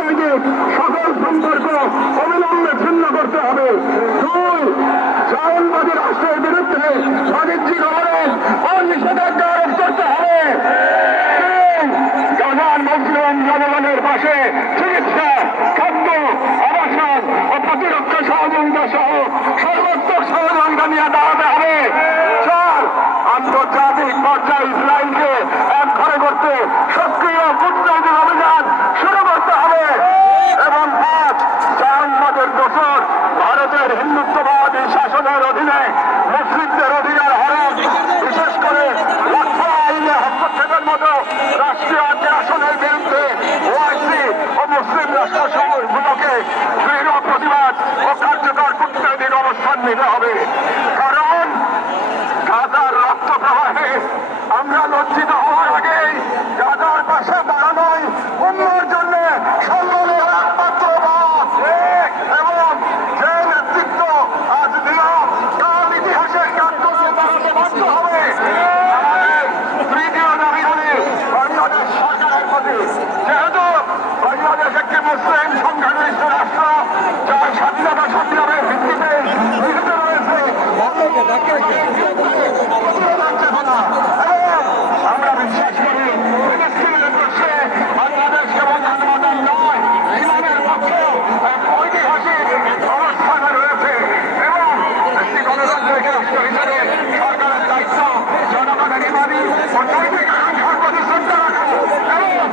কূটনৈতিক সকল সম্পর্ক অবিলম্বে ছিন্ন করতে হবে। 2, জায়নবাদী রাষ্ট্রের বিরুদ্ধে বাণিজ্যিক অবরোধ ও নিষেধাজ্ঞা আরোপ করতে হবে। 3, গাজার মুসলিম জনগণের পাশে চিকিৎসা, খাদ্য, আবাসন ও প্রতিরক্ষা সহযোগিতা সহ সর্বাত্মক সহযোগিতা নিয়ে দাঁড়াতে হবে। 4, আন্তর্জাতিক পর্যায়ে ইসরায়েলকে এক ঘরে করতে সক্রিয় কূটনৈতিক অভিযান শুরু করতে হবে। এবং 5, জায়নবাদের দোষর ভারতের হিন্দুত্ববাদী শাসনের অধীনে মুসলিমদের অধিকার হরণ, বিশেষ করে লক্ষ্য আইনে হস্তক্ষেপের মতো রাষ্ট্রীয় আগ্রাসনের বিরুদ্ধে ওআইসি ও মুসলিম রাষ্ট্রসমূহগুলোকে দৃঢ় প্রতিবাদ ও কার্যকর কূটনৈতিক অবস্থান নিতে হবে। কারণ গাজার রক্ত প্রবাহে আমরা লজ্জিত হওয়ার আগেই গাজার পাশে দাঁড়ানোই অন্যের জন্য সম্মানের একমাত্র পথ। এবং যে নেতৃত্ব আজ দিল তার ইতিহাসের কাঠগড়ায় দাঁড়াতে বাধ্য হবে। আমাদের তৃতীয় দাবি হল বাংলাদেশ সরকারের প্রতি, যেহেতু বাংলাদেশ একটি মুসলিম সংখ্যাগরিষ্ঠ রাষ্ট্র যার স্বাধীনতা সংগ্রামের ভিত্তিতে নিহিত রয়েছে, আমরা বিশ্বাস করি ফিলিস্তিনের পক্ষে বাংলাদেশ কেবল মানবতার নয়, ইসলামের পক্ষেও এক ঐতিহাসিক অবস্থানে রয়েছে। এবং একটি গণতান্ত্রিক রাষ্ট্র হিসেবে সরকারের দায়িত্ব জনগণের ইমানি ও নৈতিক আকাঙ্ক্ষার প্রতি শ্রদ্ধা রাখা। এবং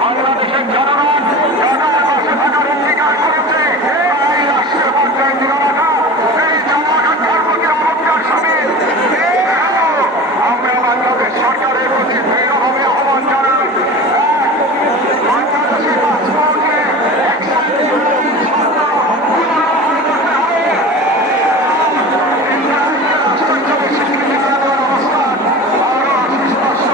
বাংলাদেশের জনগণ গাজার পাশে থাকার অঙ্গীকার করেছে, এই রাষ্ট্রীয় পর্যায়ে দৃঢ় রাখা, এই জনাকাঙ্ক্ষার প্রতি অবজ্ঞার সামিল। আমরা বাংলাদেশ সরকারের প্রতি দৃঢ়ভাবে আহ্বান জানাই, বাংলাদেশের পাসপোর্টে রাষ্ট্র হিসেবে স্বীকৃতি না দেওয়ার অবস্থান আরো সুস্পষ্ট।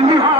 ইতিহাস